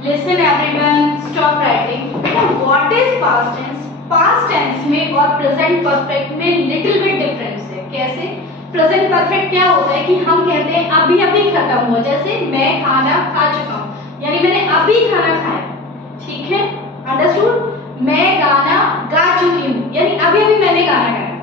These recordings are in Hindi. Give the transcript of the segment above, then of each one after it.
Listen everyone, stop writing. Now what is past tense? Past tense में और present perfect में little bit difference है. कैसे? Present perfect क्या होता है कि हम कहते हैं अभी अभी खत्म हुआ, जैसे मैं खाना खा चुका हूँ, यानी मैंने अभी खाना खाया. ठीक है, अंडरस्टूड? मैं गाना गा चुकी हूँ, यानी अभी अभी मैंने गाना गाया.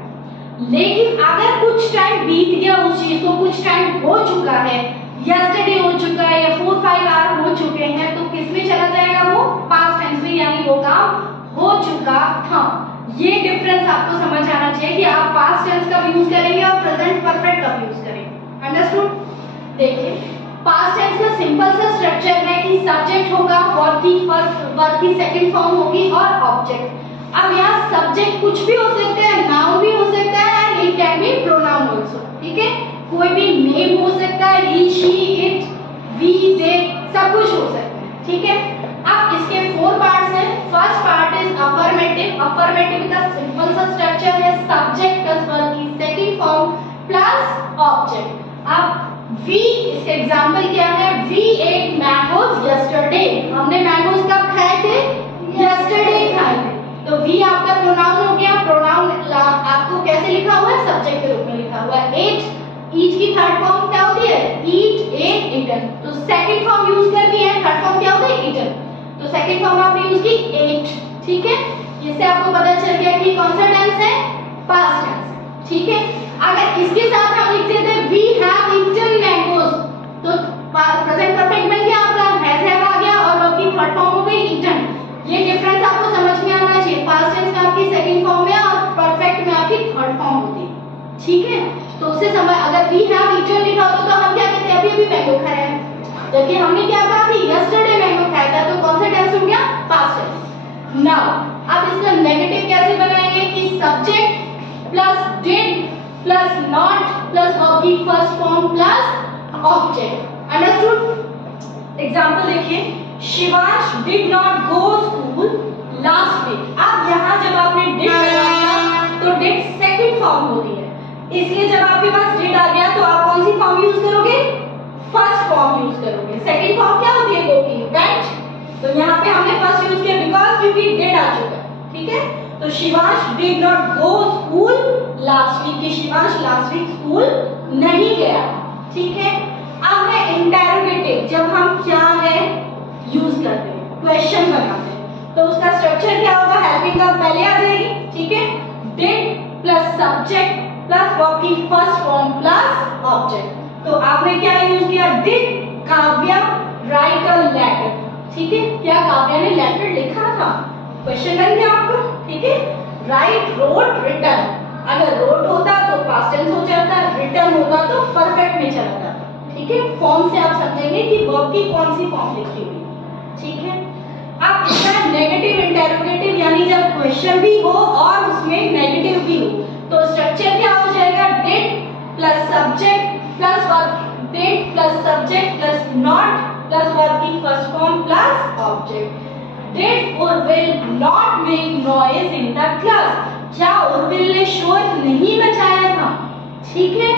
लेकिन अगर कुछ टाइम बीत गया उस चीज को, कुछ टाइम हो चुका है, यस्टरडे हो चुका है या 4-5 आवर हो चुके हैं, तो किसमें चला जाएगा? वो पास्ट टेंस में, यानी वो काम हो चुका था. ये डिफरेंस आपको समझ आना चाहिए कि आप पास्ट टेंस कब यूज करेंगे और प्रेजेंट परफेक्ट कब यूज करेंगे. अंडरस्टूड? देखिए, पास्ट टेंस का सिंपल सा स्ट्रक्चर है कि सब्जेक्ट होगा, वर्ब की फर्स्ट, वर्ब की सेकंड फॉर्म होगी और ऑब्जेक्ट. अब यहाँ सब्जेक्ट कुछ भी हो सकता है, नाउन भी हो सकता है and it can be pronoun also. ठीक है, कोई भी नेम हो सकता है, ही, शी, इट, वी, दे, सब कुछ हो सकता है. ठीक है, अब इसके 4 पार्ट्स हैं. First part is affirmative. Affirmative का सिंपल सा स्ट्रक्चर है सब्जेक्ट प्लस वर्ब की सेकंड फॉर्म प्लस ऑब्जेक्ट. अब वी, इसके एग्जांपल क्या है? We ate mangoes yesterday. हमने मैंगोज कब खाए थे? यस्टरडे खाए थे. तो वी आपका प्रोनाउन हो गया. प्रोनाउन आपको कैसे लिखा हुआ है? सब्जेक्ट के रूप में लिखा हुआ है. एट, ईट की थर्ड फॉर्म क्या होती है? ईट, एट, ईटन. तो सेकंड फॉर्म यूज कर दी है, थर्ड फॉर्म क्या होता है? ईटन. तो सेकंड फॉर्म आपने यूज की एट. ठीक है, इससे आपको पता चल गया कि कौन सा टेंस है? Past tense. ठीक है, अगर इसके साथ हम लिखते थे वी हैव ईटन मैंगोज, तो प्रेजेंट परफेक्ट बन गया आपका, हैव आ गया और वर्ब की थर्ड फॉर्म हो गई ईटन. ये डिफरेंस आपको समझ में आना चाहिए. पास्ट टेंस में आपकी सेकंड फॉर्म में और परफेक्ट में आपकी थर्ड फॉर्म होती है. ठीक है, तो उससे समझ, अगर वी हैव ईटन लिखा होता तो हम क्या कहते हैं? अभी अभी मैंगो खाया है, जबकि हमने क्या कहा कि यस्टरडे मैंगो खाया था. तो कौन सा टेंस हो गया? Past tense. नाउ अब इसका नेगेटिव कैसे बनाएंगे कि subject plus did plus not plus verb की first form plus object. Understood? Example देखिए, Shivansh did not go school last week. अब यहाँ जब आपने डिड लगाया तो डिड सेकंड फॉर्म होती है, इसलिए जब आपके पास डिड आ गया तो आप कौन सी फॉर्म यूज करोगे? फर्स्ट फॉर्म यूज करोगे. सेकंड फॉर्म क्या होती है? गो की. वेंट. तो यहाँ पे हमने फर्स्ट यूज किया बिकॉज़ क्योंकि डिड आ चुका है. ठीक है, तो Shivansh did not go school last week, कि शिवांश लास्ट वीक स्कूल नहीं गया. ठीक है, अब है इंटरोगेटिव. जब हम क्या है यूज करते हैं, क्वेश्चन बनाते हैं, तो उसका स्ट्रक्चर क्या होगा? हेल्पिंग वर्ब पहले आ जाएगी. ठीक है, did plus subject plus verb की फर्स्ट फॉर्म प्लस ऑब्जेक्ट. तो आपने क्या यूज किया? Did Kavya write a letter. ठीक है, क्या काव्या ने लेटर लिखा था? क्वेश्चन बन गया आपका. ठीक है, राइट, रोट, रिटन. अगर रोट होता तो पास्ट टेंस हो जाता, रिटन होता तो परफेक्ट में चला जाता. ठीक है, फॉर्म से आप समझेंगे कि वर्ब की कौन सी फॉर्म लिखी हुई. ठीक है, अब इसका नेगेटिव इंटरोगेटिव, यानी जब क्वेश्चन भी हो और उसमें नेगेटिव भी हो, तो स्ट्रक्चर क्या हो जाएगा? Did plus subject plus verb, did plus subject plus not plus verb की first form plus object. Did Urvil not make noise in the class. क्या उर्विल ने शोर नहीं मचाया था? ठीक है,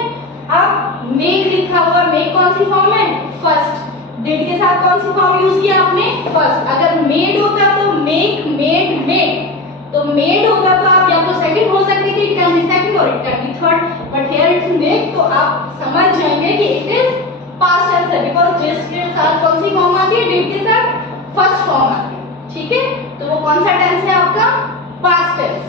अब मेक लिखा हुआ, मेक कौन सी फॉर्म है? फर्स्ट. डिड के साथ कौन सी फॉर्म यूज किया आपने? फर्स्ट. अगर मेड होता तो मेक, मेड, मेड. तो मेड होगा तो आप या तो सेकंड हो सकती थी, इट कैन बी सेकंड और it can be third, but here it's make. तो आप समझ जाएंगे कि इट इज पास्ट टेंस है बिकॉज़ जिसके साथ कौन सी फॉर्म आती है? डिड के साथ फर्स्ट फॉर्म आती है. ठीक है, तो वो कौन सा टेंस है आपका? Past tense.